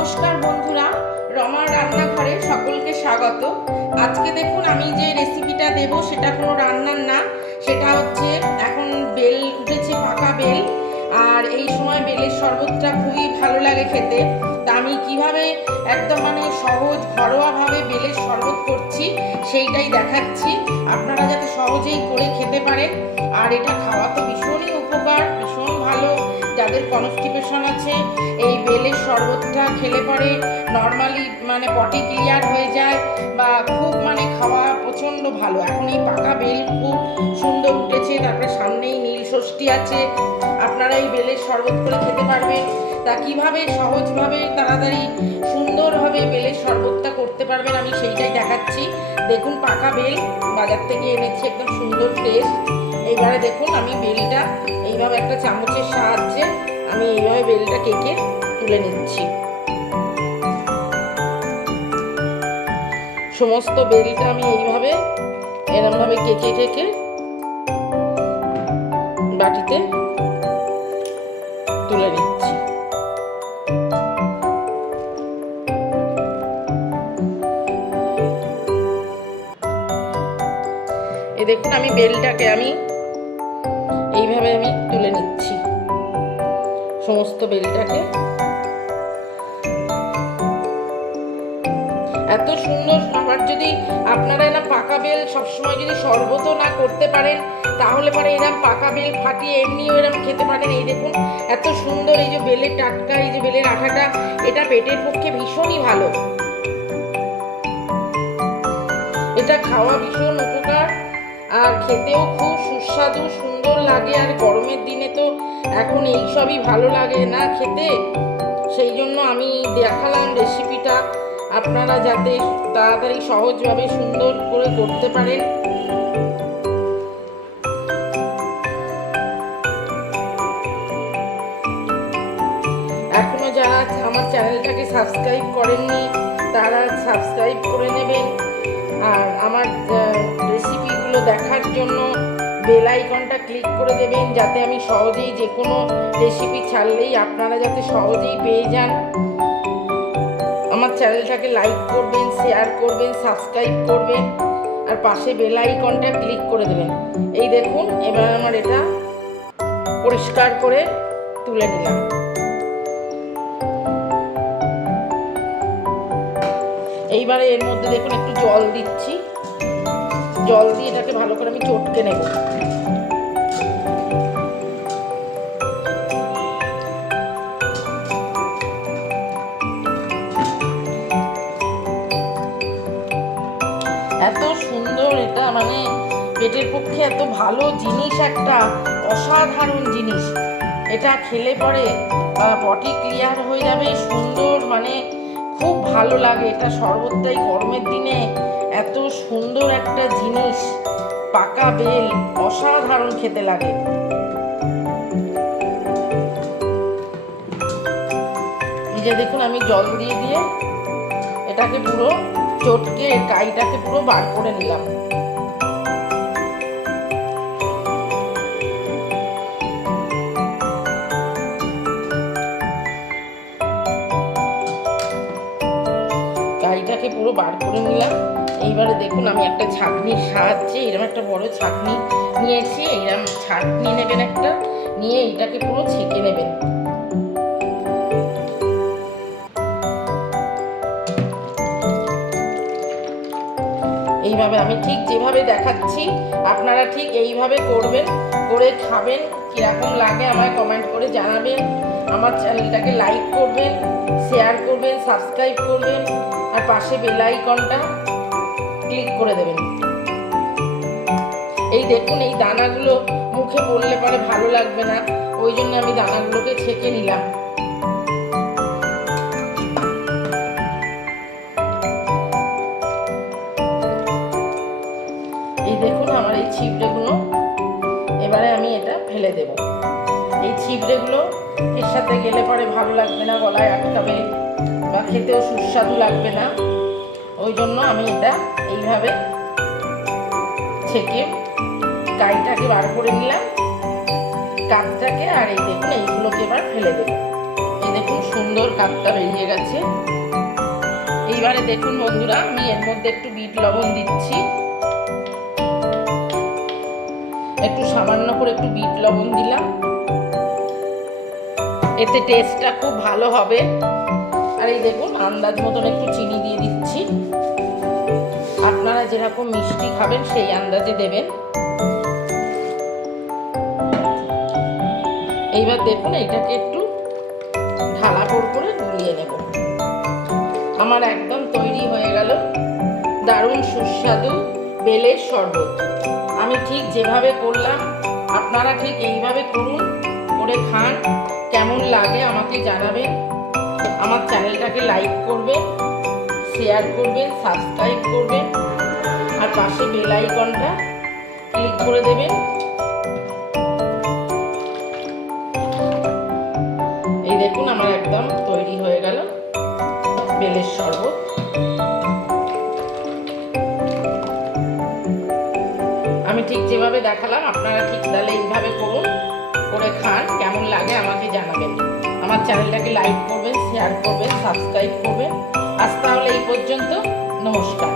নমস্কার বন্ধুরা, রমার রান্নাঘরে সকলকে স্বাগত। আজকে দেখুন আমি যে রেসিপিটা দেব সেটা কোনো রান্নার না, সেটা হচ্ছে এখন বেল উঠেছে, পাকা বেল। আর এই সময় বেলের শরবতটা খুবই ভালো লাগে খেতে। তা আমি কিভাবে একদম সহজ ঘরোয়াভাবে বেলের শরবত করছি সেইটাই দেখাচ্ছি, আপনারা যাতে সহজেই করে খেতে পারেন। আর এটা খাওয়া তো ভীষণই উপকার, ভীষণ ভালো। যাদের কনস্টিপেশন আছে এই বেলের শরবতটা খেলে পরে নর্মালি পটি ক্লিয়ার হয়ে যায়, বা খুব খাওয়া প্রচণ্ড ভালো। এখন এই পাকা বেল খুব সুন্দর উঠেছে, তারপরে সামনেই নীল ষষ্ঠী আছে, আপনারা এই বেলের শরবত করে খেতে পারবেন। তা কীভাবে সহজভাবে তাড়াতাড়ি সুন্দরভাবে বেলের শরবতটা করতে পারবেন আমি সেইটাই দেখাচ্ছি। দেখুন পাকা বেল বাজার থেকে এনেছি, একদম সুন্দর ফ্রেশ। এইবারে দেখুন আমি বেলটা এইভাবে একটা চামচের সাহায্যে আমি এইভাবে বেলটা কেটে তুলে নিচ্ছি। সমস্ত বেলটা আমি এইভাবে এরমভাবে কেটে বাটিতে তুলে নিচ্ছি। এই দেখুন আমি বেলটাকে এইভাবে তুলে নিচ্ছি, সমস্ত বেলটাকে। এত সুন্দর। আবার যদি আপনারা পাকা বেল সবসময় যদি শরবতও না করতে পারেন, তাহলে পরে এরকম পাকা বেল ফাটিয়ে এমনিও এরকম খেতে পারেন। এই দেখুন এত সুন্দর, এই যে বেলের টাটকা, এই যে বেলের আঠাটা, এটা পেটের পক্ষে ভীষণই ভালো। এটা খাওয়া ভীষণ উপকার, আর খেতেও খুব সুস্বাদু সুন্দর লাগে। আর গরমের দিনে তো এখন এইসবই ভালো লাগে না খেতে, সেই জন্য আমি দেখালাম রেসিপিটা, আপনারা যাতে তাড়াতাড়ি সহজভাবে সুন্দর করে করতে পারেন। এখনো যারা আমার চ্যানেলটাকে সাবস্ক্রাইব করেননি তারা সাবস্ক্রাইব করে নেবেন, আর আমার রেসিপিগুলো দেখার জন্য বেল আইকনটা ক্লিক করে দেবেন, যাতে আমি সহজেই যে কোনো রেসিপি ছাড়লেই আপনারা যাতে সহজেই পেয়ে যান। আমার চ্যানেলটাকে লাইক করবেন, শেয়ার করবেন, সাবস্ক্রাইব করবেন, আর পাশে বেল আইকনটা ক্লিক করে দেবেন। এই দেখুন এবার আমার এটা পরিষ্কার করে তুলে নিলাম। এইবারে এর মধ্যে দেখুন একটু জল দিচ্ছি, জল দিয়ে এটাকে ভালো করে আমি চটকে নেব। এত সুন্দর, এটা পেটের পক্ষে এত ভালো জিনিস, একটা অসাধারণ জিনিস। এটা খেলে পরে পটি ক্লিয়ার হয়ে যাবে, সুন্দর খুব ভালো লাগে। এটা শরবতটাই গরমের দিনে এত সুন্দর একটা জিনিস, পাকা বেল অসাধারণ খেতে লাগে। এই যে দেখুন আমি জল দিয়ে এটাকে পুরো চটকে কাইটাকে পুরো বার করে নিলাম। কাইটাকে পুরো বার করে নিলাম। এইবারে দেখুন আমি একটা ছাঁকনির সাহায্যে, এরকম একটা বড় ছাঁকনি নিয়েছি, এইরকম ছাঁকনি নেবেন একটা, নিয়ে এইটাকে পুরো ছেঁকে নেবেন। এইভাবে আমি ঠিক যেভাবে দেখাচ্ছি আপনারা ঠিক এইভাবে করবেন, করে খাবেন। কীরকম লাগে আমায় কমেন্ট করে জানাবেন। আমার চ্যানেলটাকে লাইক করবেন, শেয়ার করবেন, সাবস্ক্রাইব করবেন, আর পাশে বেল আইকনটা ক্লিক করে দেবেন। এই দেখুন এই দানাগুলো মুখে পড়লে পরে ভালো লাগবে না, ওই জন্য আমি দানাগুলোকে ছেঁকে নিলাম। এই দেখুন আমার এই ছিবড়েগুলো, এবারে আমি এটা ফেলে দেব। এই ছিবড়েগুলো এর সাথে গেলে পরে ভালো লাগবে না, গলায় আটকাবে বা খেতেও সুস্বাদু লাগবে না, ওই জন্য আমি এটা এইভাবে ছেঁকে কাইটাকে বার করে নিলাম, কাঁচটাকে। আর এই দেখুন এইগুলোকে এবার ফেলে দেব। এই এই দেখুন সুন্দর কাপটা বেরিয়ে গেছে। এইবারে দেখুন বন্ধুরা, আমি এর মধ্যে একটু বিট লবণ দিচ্ছি, একটু সামান্য করে একটু বিট লবণ দিলাম, এতে টেস্টটা খুব ভালো হবে। আর এই দেখুন আন্দাজ মতন একটু চিনি দিয়ে দিচ্ছি, আপনারা যেরকম মিষ্টি খাবেন সেই আন্দাজে দেবেন। এইবার দেখুন এইটাকে একটু ঢালা করে গুলিয়ে নেব। আমার একদম তৈরি হয়ে গেল দারুণ সুস্বাদু বেলের শরবত। আমি ঠিক যেভাবে করলাম আপনারা ঠিক এইভাবে করুন, করে খান, কেমন লাগে আমাকে জানাবেন। আমার চ্যানেলটাকে লাইক করবেন, শেয়ার করবেন, সাবস্ক্রাইব করবেন, আর পাশে বেল আইকনটা ক্লিক করে দেবেন। এই দেখুন আমার একদম তৈরি হয়ে গেল বেলের শরবত। আমি ঠিক যেভাবে দেখালাম আপনারা ঠিক তাহলে এইভাবে করুন, করে খান, কেমন লাগে আমাকে জানাবেন। আমার চ্যানেলটাকে লাইক করবেন, শেয়ার করবেন, সাবস্ক্রাইব করবেন। আজ তাহলে এই পর্যন্ত, নমস্কার।